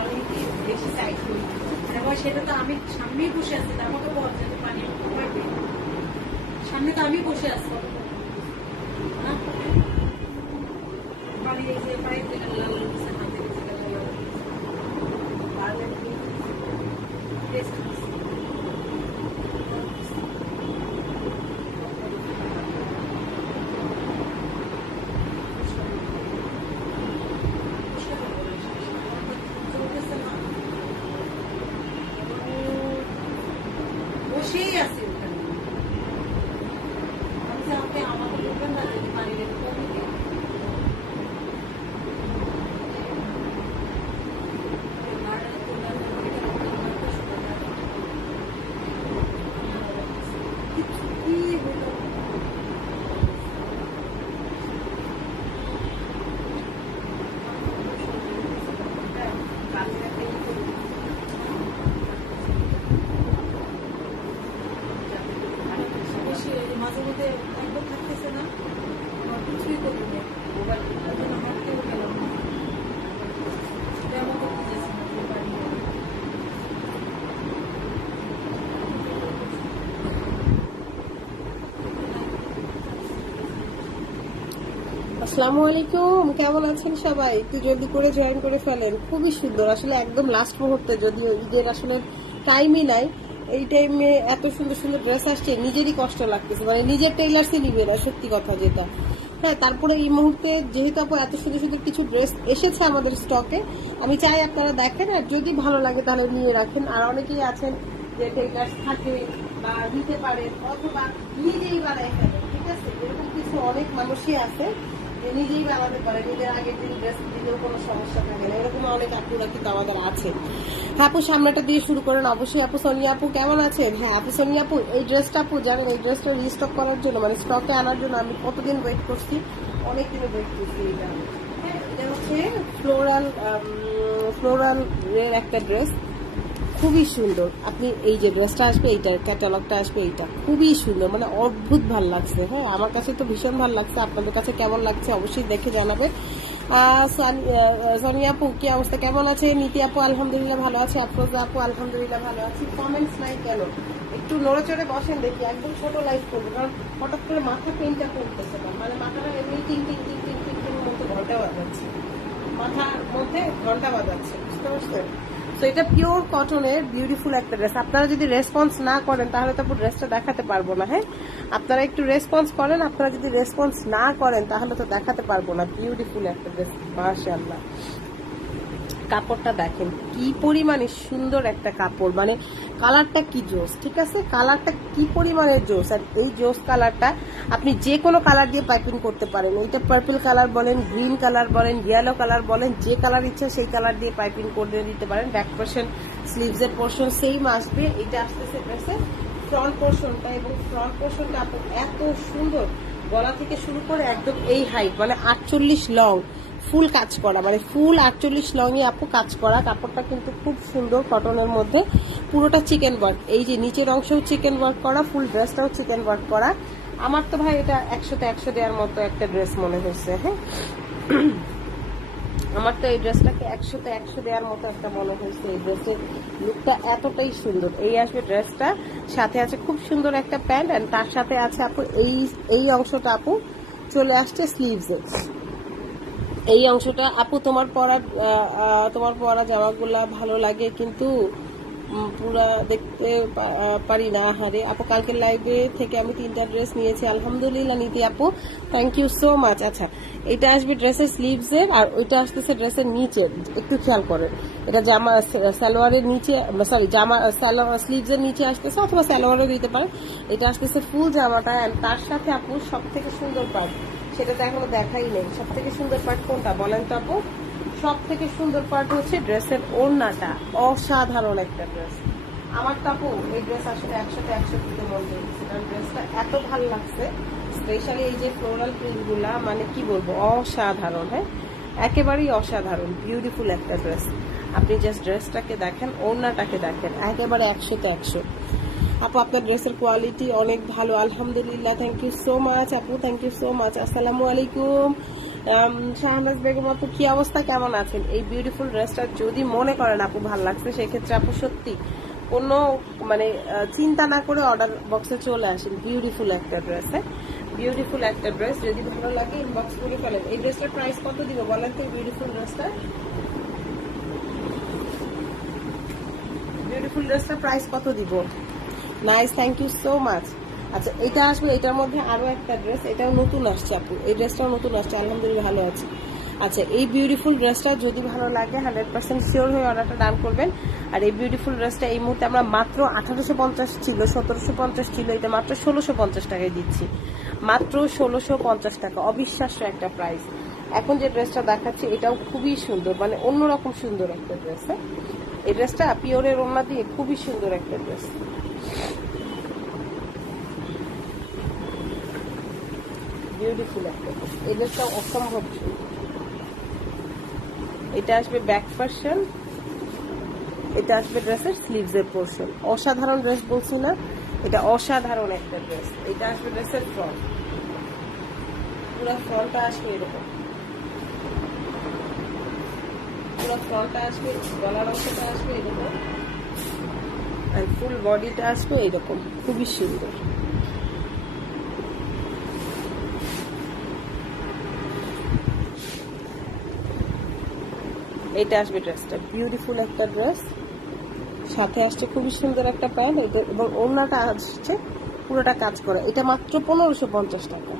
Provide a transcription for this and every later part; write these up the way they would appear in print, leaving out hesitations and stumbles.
Quality বেশি tight করি। এবার সেটা তো আমি সামনেই বসে আছি, আমাকে বলছে যে পানি পারবে, সামনে তো আমি বসে আছি না, পানি এই যে পাইপ থেকে লাল হচ্ছে, হাত থেকে লাল হচ্ছে, তাহলে টেস্ট বসেই আছে ওখানে। আপনি আমাকে বলবেন না যদি পানি রেখে কমে কি হলো। মাঝে মধ্যে একদম থাকতেছে না, আমার কিছুই করি না, মোবাইল হাঁটতেও গেলাম না, তেমন করতেছি না। আসসালামু আলাইকুম, কেমন আছেন সবাই? একটু জলদি করে জয়েন করে ফেলেন। খুবই সুন্দর, আসলে একদম লাস্ট মুহূর্তে, যদিও ঈদের আসলে টাইমই নাই। এই টাইমে এত সুন্দর সুন্দর ড্রেস আসছে, নিজেরই কষ্ট লাগতেছে, মানে নিজের টেইলার্সে নিবে না, সত্যি কথা যেটা। হ্যাঁ, তারপরে এই মুহূর্তে যেহেতু আপু এত সুন্দর সুন্দর কিছু ড্রেস এসেছে আমাদের স্টকে, আমি চাই আপনারা দেখেন, আর যদি ভালো লাগে তাহলে নিয়ে রাখেন। আর অনেকেই আছেন যে টেইলার্স থাকে বা নিতে পারেন, অথবা নিজেই বানাই ফেলেন, ঠিক আছে? এরকম কিছু অনেক মানুষই আছে যে নিজেই বানাতে পারে, নিজের আগের দিন ড্রেস দিলেও কোনো সমস্যা থাকে না, এরকম অনেক আপুরা কিন্তু আমাদের আছে। হ্যাঁ আপু, সামনেটা দিয়ে শুরু করেন অবশ্যই। আপু সোনিয়া আপু কেমন আছেন? হ্যাঁ আপু সোনিয়া আপু, এই ড্রেসটা আপু জানেন, এই ড্রেসটা রিস্টক করার জন্য, মানে স্টকে আনার জন্য আমি কতদিন ওয়েট করছি, অনেক দিনে ওয়েট করছি। এটা হ্যাঁ, এটা হচ্ছে ফ্লোরাল এর একটা ড্রেস, খুবই সুন্দর। আপনি এই যে ড্রেসটা আসবে, এইটার ক্যাটালগটা আসবে, এইটা খুবই সুন্দর, মানে অদ্ভুত ভাল লাগছে। হ্যাঁ, আমার কাছে তো ভীষণ ভাল লাগছে, আপনাদের কাছে কেমন লাগছে অবশ্যই দেখে জানাবে। সোনিয়া আপু কি অবস্থা, কেমন আছে? নীতি আপু আলহামদুলিল্লাহ ভালো আছে, আফরোজা আপু আলহামদুলিল্লাহ ভালো আছি। কমেন্টস নাই কেন? একটু নড়ে চড়ে বসেন দেখি, একদম ছোট লাইভ করবো, কারণ হঠাৎ করে মাথা পেনটা করতেছে না, মানে মাথাটা এমনি টিং টিং টিং টিং টিং টিং মতো ঘন্টা বাজাচ্ছে, মাথার মধ্যে ঘন্টা বাজাচ্ছে, বুঝতে পারছেন? তো এটা পিওর কটনের বিউটিফুল একটা ড্রেস। আপনারা যদি রেসপন্স না করেন তাহলে তো ড্রেসটা দেখাতে পারবো না। হ্যাঁ, আপনারা একটু রেসপন্স করেন, আপনারা যদি রেসপন্স না করেন তাহলে তো দেখাতে পারবো না। বিউটিফুল একটা ড্রেস, মাশাআল্লাহ। কাপড়টা দেখেন কি পরিমাণে সুন্দর একটা কাপড়, মানে কালারটা কি জোস, ঠিক আছে? কালারটা কি পরিমাণে জোস, আর এই জোস কালারটা আপনি যে কোনো কালার দিয়ে পাইপিং করতে পারেন। এইটা পার্পল কালার বলেন, গ্রিন কালার বলেন, ইয়েলো কালার বলেন, যে কালার ইচ্ছা সেই কালার দিয়ে পাইপিং করে দিতে পারেন। ব্যাক পোর্শন, স্লিভস এর পোর্শন সেম আসবে। এটা আসতেছে ড্রেসের ফ্রন্ট পোর্শনটা, এবং ফ্রন্ট পোর্শনটা আপনার এত সুন্দর, গলা থেকে শুরু করে একদম এই হাইট, মানে 48 লং, ফুল কাজ করা, মানে ফুল 48 লংয়ে আপু কাজ করা। কাপড়টা কিন্তু খুব সুন্দর কটনের মধ্যে, পুরোটা চিকেন ওয়ার্ক। এই যে নিচের অংশও চিকেন ওয়ার্ক করা, ফুল ড্রেসটাও চিকেন ওয়ার্ক করা। আমার তো ভাই এটা 100তে 100 দেওয়ার মতো একটা ড্রেস মনে হয়েছে। হ্যাঁ, আমার তো এই ড্রেসটাকে 100তে 100 দেওয়ার মতো একটা মনে হয়েছে। এই ড্রেসের লুকটা এতটাই সুন্দর। এই আসবে ড্রেসটা, সাথে আছে খুব সুন্দর একটা প্যান্ট, এন্ড তার সাথে আছে আপু এই অংশটা আপু চলে আসছে স্লিভসে। এই অংশটা আপু তোমার পরা জামাগুলা ভালো লাগে, কিন্তু পুরা দেখতে পারি না। হারে আপু, কালকের লাইভে থেকে আমি 3টা ড্রেস নিয়েছি আলহামদুলিল্লাহ। নীতি আপু থ্যাংক ইউ সো মাচ। আচ্ছা, এটা আসবে ড্রেসের স্লিভস এর, আর ওইটা আসতেছে ড্রেসের নিচে। একটু খেয়াল করেন, এটা জামা সালোয়ারের নিচে, সরি জামা স্লিভস এর নিচে আসতেছে, অথবা সালোয়ারও দিতে পারেন। এটা আসতেছে ফুল জামাটা, আর তার সাথে আপু সব থেকে সুন্দর পার্ট, সেটা তো এখনো দেখাই নেই। সব থেকে সুন্দর পার্ট কোনটা বলেন তো আপু? সব থেকে সুন্দর পার্ট হচ্ছে ড্রেসের ওড়নাটা, অসাধারণ একটা ড্রেস। আমার তো আপু এই ড্রেস আসলে 100তে 100 দিতে মন হয়েছে, কারণ ড্রেসটা এত ভালো লাগছে, স্পেশালি এই যে ফ্লোরাল প্রিন্ট গুলা, মানে কি বলবো, অসাধারণ। হ্যাঁ, একেবারেই অসাধারণ, বিউটিফুল একটা ড্রেস। আপনি জাস্ট ড্রেসটাকে দেখেন, ওড়নাটাকে দেখেন, একেবারে 100তে 100। আপু আপনার ড্রেসের কোয়ালিটি অনেক ভালো আলহামদুলিল্লাহ, থ্যাংক ইউ সো মাচ আপু, থ্যাংক ইউ সো মাচ। আসসালামু আলাইকুম। শাহনাজ বেগম আপু কি অবস্থা, কেমন আছেন? এই বিউটিফুল ড্রেসটা যদি মনে করেন আপু ভালো লাগছে, সেক্ষেত্রে আপু সত্যি কোনো মানে চিন্তা না করে অর্ডার বক্সে চলে আসেন। বিউটিফুল একটা ড্রেস, হ্যাঁ বিউটিফুল একটা ড্রেস, যদি ভালো লাগে ইনবক্স করে ফেলেন। এই ড্রেসটার প্রাইস কত দিব বলেন তো? বিউটিফুল ড্রেসটার প্রাইস কত দিব? Nice, thank you so much. আচ্ছা এটা আসবে, এটার মধ্যে আরো একটা ড্রেস, এটাও নতুন আসছে আপু, এই ড্রেসটাও নতুন আসছে, আলহামদুলিল্লাহ ভালো আছে। আচ্ছা এই বিউটিফুল ড্রেসটা যদি ভালো লাগে 100% শিওর হয়ে অর্ডারটা ডান করবেন। আর এই বিউটিফুল ড্রেসটা এই মুহূর্তে আমরা মাত্র 1850 ছিল, 1750 ছিল, এটা মাত্র 1650 টাকায় দিচ্ছি, মাত্র 1650 টাকা। অবিশ্বাস্য একটা প্রাইস। এখন যে ড্রেসটা দেখাচ্ছি এটাও খুবই সুন্দর, মানে অন্যরকম সুন্দর একটা ড্রেস। হ্যাঁ এই ড্রেসটা পিওরের ওড়না দিয়ে খুবই সুন্দর একটা ড্রেস। বিউটিফুল একটা ড্রেস, এই ড্রেসটা অসম্ভব সুন্দর। এটা আসবে ব্যাক পার্সন, এটা আসবে ড্রেসের স্লিভস এর পোর্শন। অসাধারণ ড্রেস বলছি না, এটা অসাধারণ একটা ড্রেস। এটা আসবে ড্রেসের ফ্রন্ট, পুরো ফ্রন্টটা আসবে এরকম, পুরো ফ্রন্টটা আসবে, গলার অংশটা আসবে এরকম, আর ফুল বডিটা আসবে এরকম, খুবই সুন্দর। এটা আসবে ড্রেসটা, বিউটিফুল একটা ড্রেস, সাথে আসছে খুবই সুন্দর একটা প্যান্ট, এবং ওড়নাটা আসছে পুরোটা কাজ করা। এটা মাত্র 1550 টাকা।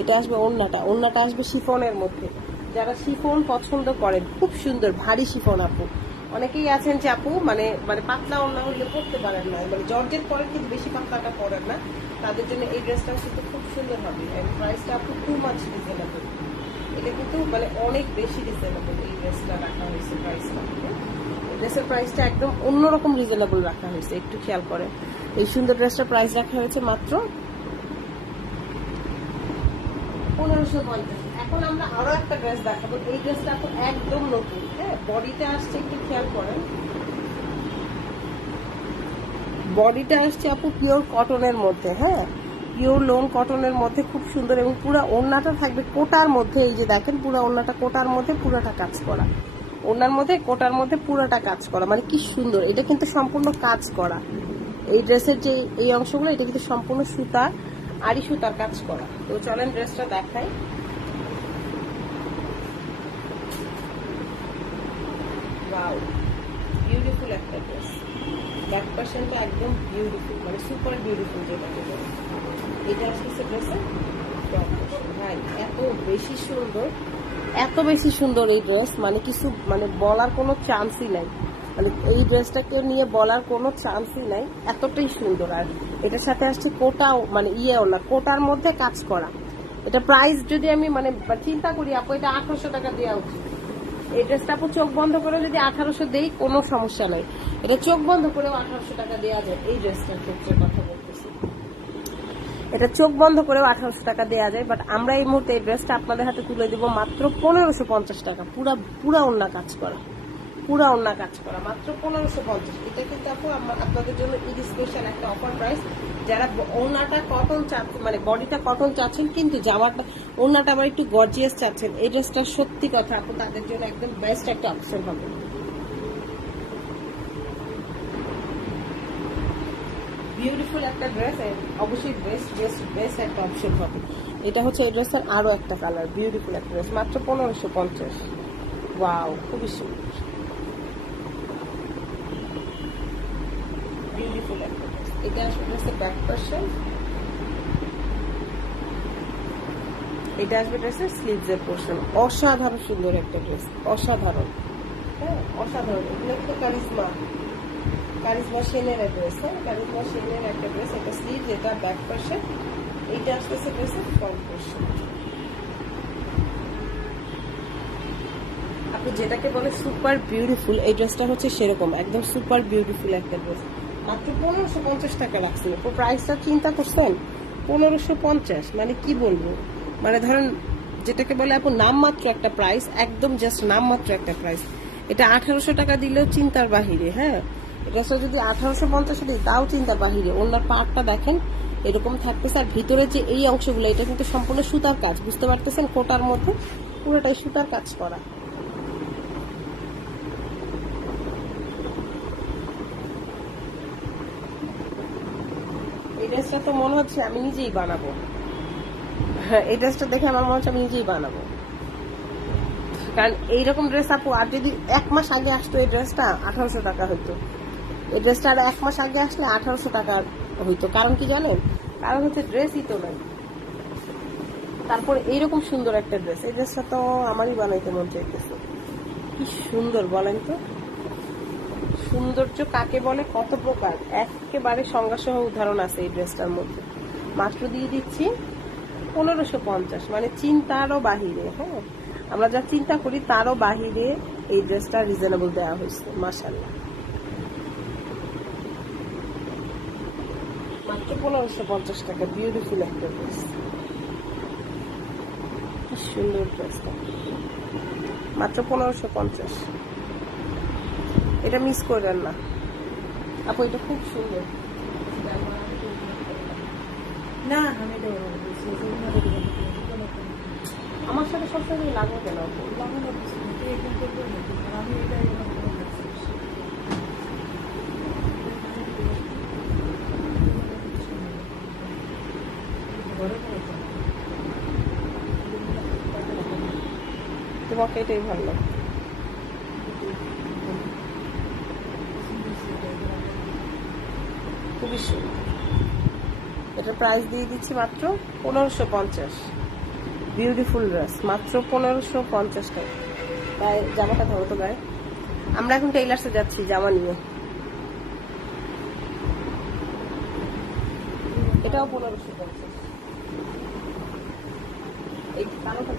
এটা আসবে ওড়নাটা আসবে শিফনের মধ্যে। যারা শিফন পছন্দ করেন, খুব সুন্দর ভারী শিফন আপু, অনেকেই আছেন যে আপু মানে মানে পাতলা ওড়না হলে পরতে পারেন না, মানে জর্জেট পরেন কিন্তু বেশি পাতলাটা পরেন না, তাদের জন্য এই ড্রেসটা কিন্তু খুব সুন্দর হবে। প্রাইসটা আপু টু মাচ রিজনেবল, এটা কিন্তু মানে অনেক বেশি রিজনেবল এই ড্রেসটা রাখা হয়েছে প্রাইসটা। ড্রেসের প্রাইসটা একদম অন্যরকম রিজনেবল রাখা হয়েছে, একটু খেয়াল করেন। এই সুন্দর ড্রেসটার প্রাইস রাখা হয়েছে মাত্র 1550। এখন আমরা আরো একটা ড্রেস দেখাবো, এই ড্রেসটা আপু একদম নতুন। হ্যাঁ বডিটা আসছে, একটু খেয়াল করেন, বডিটা আসছে আপু পিওর কটনের মধ্যে। হ্যাঁ পিওর লোন কটনের মধ্যে, খুব সুন্দর, এবং পুরো ওড়নাটা থাকবে কোটার মধ্যে। এই যে দেখেন পুরো ওড়নাটা কোটার মধ্যে, পুরোটা কাজ করা, ওড়নার মধ্যে কোটার মধ্যে পুরোটা কাজ করা, মানে কি সুন্দর। এটা কিন্তু সম্পূর্ণ কাজ করা, এই ড্রেসের যে এই অংশগুলো এটা কিন্তু সম্পূর্ণ সুতা, আড়ি সুতার কাজ করা। তো চলেন ড্রেসটা দেখাই। ওয়াও বিউটিফুল একটা ড্রেস, ব্যাক পার্সনটা একদম বিউটিফুল, মানে সুপার বিউটিফুল যেটাকে বলে। এটা আসছে ড্রেসের ফ্রন্ট পোর্শন। ভাই এত বেশি সুন্দর, এত বেশি সুন্দর এই ড্রেস, মানে কিছু মানে বলার কোনো চান্সই নাই, মানে এই ড্রেসটাকে নিয়ে বলার কোনো চান্সই নাই, এতটাই সুন্দর। আর এটার সাথে আসছে কোটা, মানে ইয়েও না, কোটার মধ্যে কাজ করা। এটা প্রাইস যদি আমি মানে চিন্তা করি আপু, এটা 1800 টাকা দেওয়া উচিত। এই ড্রেসটা আপু চোখ বন্ধ করে যদি 1800 দেই কোনো সমস্যা নাই, এটা চোখ বন্ধ করেও 1800 টাকা দেওয়া যায়। এই ড্রেসটার ক্ষেত্রে কথা বলতেছি, এটা চোখ বন্ধ করেও 1800 টাকা দেওয়া যায়। বাট আমরা এই মুহূর্তে এই ড্রেসটা আপনাদের হাতে তুলে দিব মাত্র 1550 টাকা, পুরা ওড়না কাজ করা, পুরা ওড়না কাজ করা, মাত্র 1550। এটা কিন্তু আপু আপনাদের জন্য ঈদ স্পেশাল একটা অফার প্রাইস। যারা ওড়নাটা কটন চাচ্ছেন, মানে বডিটা কটন চাচ্ছেন কিন্তু জামাটা ওড়নাটা আবার একটু গর্জিয়াস চাচ্ছেন, এই ড্রেসটা সত্যি কথা আপু তাদের জন্য একদম বেস্ট একটা অপশন হবে। বিউটিফুল একটা ড্রেস, অবশ্যই বেস্ট একটা অপশন হবে। এটা হচ্ছে এই ড্রেসের আরো একটা কালার, বিউটিফুল একটা ড্রেস, মাত্র 1550। ওয়াও খুবই সুন্দর, বিউটিফুল একটা ড্রেস। এটা আসবে ড্রেসের ব্যাক পার্সন, এটা আসবে ড্রেসের স্লিভস এর পোর্শন। অসাধারণ সুন্দর একটা ড্রেস, অসাধারণ, হ্যাঁ অসাধারণ। এগুলো তো কারিজমা সেনের ড্রেস, হ্যাঁ কারিজমা সেনের একটা ড্রেস। এটা স্লিভস, এটা ব্যাক পার্সন, এইটা আসতেছে ড্রেসের ফ্রন্ট পোর্শন। আপনি যেটাকে বলে সুপার বিউটিফুল, এই ড্রেসটা হচ্ছে সেরকম একদম সুপার বিউটিফুল একটা ড্রেস। মাত্র 1550 টাকা রাখছিল, প্রাইসটা চিন্তা করছেন 1550, মানে কি বলবো, মানে ধরেন যেটাকে বলে আপু নামমাত্র একটা প্রাইস, একদম জাস্ট নামমাত্র একটা প্রাইস। এটা 1800 টাকা দিলেও চিন্তার বাহিরে। হ্যাঁ এটা যদি 1850 দিই তাও চিন্তার বাহিরে। ওনার পার্টটা দেখেন, এরকম থাকতেছে। আর ভিতরে যে এই অংশগুলো এটা কিন্তু সম্পূর্ণ সুতার কাজ, বুঝতে পারতেছেন, কোটার মধ্যে পুরোটাই সুতার কাজ করা। এই ড্রেসটা তো মনে হচ্ছে আমি নিজেই বানাবো। হ্যাঁ, এই ড্রেসটা দেখে আমার মনে হচ্ছে আমি নিজেই বানাবো, কারণ এইরকম ড্রেস আপু আর যদি 1 মাস আগে আসতো এই ড্রেসটা 1800 টাকা হইতো। এই ড্রেসটা আর 1 মাস আগে আসলে 1800 টাকা হইতো। কারণ কি জানেন? কারণ হচ্ছে ড্রেসই তো নাই। তারপর এইরকম সুন্দর একটা ড্রেস, এই ড্রেসটা তো আমারই বানাইতে মন চাইতেছে। কি সুন্দর বলেন তো, সৌন্দর্য কাকে বলে, কত প্রকার, একেবারে সংজ্ঞাসহ উদাহরণ আছে এই ড্রেসটার মধ্যে। মাত্র দিয়ে দিচ্ছি 1550, মানে চিন্তারও বাহিরে। হ্যাঁ, আমরা যা চিন্তা করি তারও বাহিরে এই ড্রেসটা রিজনেবল দেওয়া হয়েছে, মাশাআল্লাহ। মাত্র 1550 টাকা, বিউটিফুল একটা ড্রেস, কি সুন্দর ড্রেসটা, মাত্র 1550। এটা মিস করেন না আপু, এটা খুব সুন্দর। না আমি তো আমার সাথে সবসময় লাগবে কেন আপু? লাগানো কিছু নেই, তুই একদম করবো নাকি? আর আমি এটাই আমার ভালো লাগছে। ঘরে ঘরে তো। তোমাকে এটাই ভালো লাগে। খুবই সুন্দর। এটার প্রাইস দিয়ে দিচ্ছি মাত্র 1550। বিউটিফুল ড্রেস, মাত্র 1550 টাকা। তাই জামাটা ধরো তো গায়ে। আমরা এখন টেইলার্সে যাচ্ছি জামা নিয়ে। এটাও 1550। এই কালোটা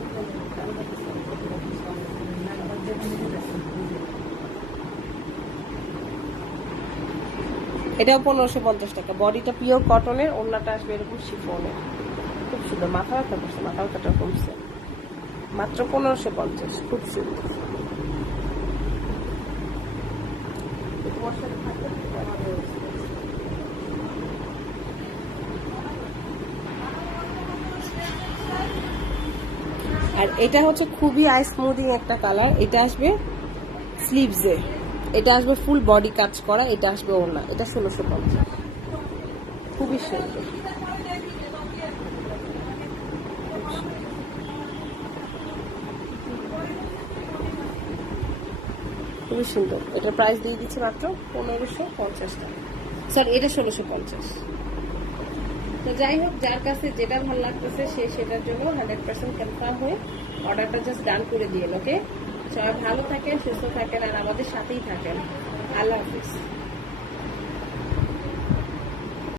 এটাও 1550 টাকা। বডিটা পিওর কটনের, ওড়নাটা আসবে এরকম শিফনের, খুব সুন্দর। মাথা ব্যথা করছে, মাথা ব্যথাটা কমছে। মাত্র 1550, খুব সুন্দর। আর এটা হচ্ছে খুবই আই স্মুদিং একটা কালার। এটা আসবে স্লিভসে, এটা আসবে ফুল বডি কাজ করা, এটা আসবে ওড়না। এটা 1650, খুবই সুন্দর। খুবই সুন্দর। এটার প্রাইস দিয়ে দিচ্ছি মাত্র 1550 টাকা। স্যার এটা 1650। তো যাই হোক, যার কাছে যেটা ভালো লাগতেছে সে সেটার জন্য 100% কনফার্ম হয়ে অর্ডারটা জাস্ট ডান করে দিয়ে। ওকে, সবাই ভালো থাকেন, সুস্থ থাকেন, আর আমাদের সাথেই থাকেন। আল্লাহ হাফিজ।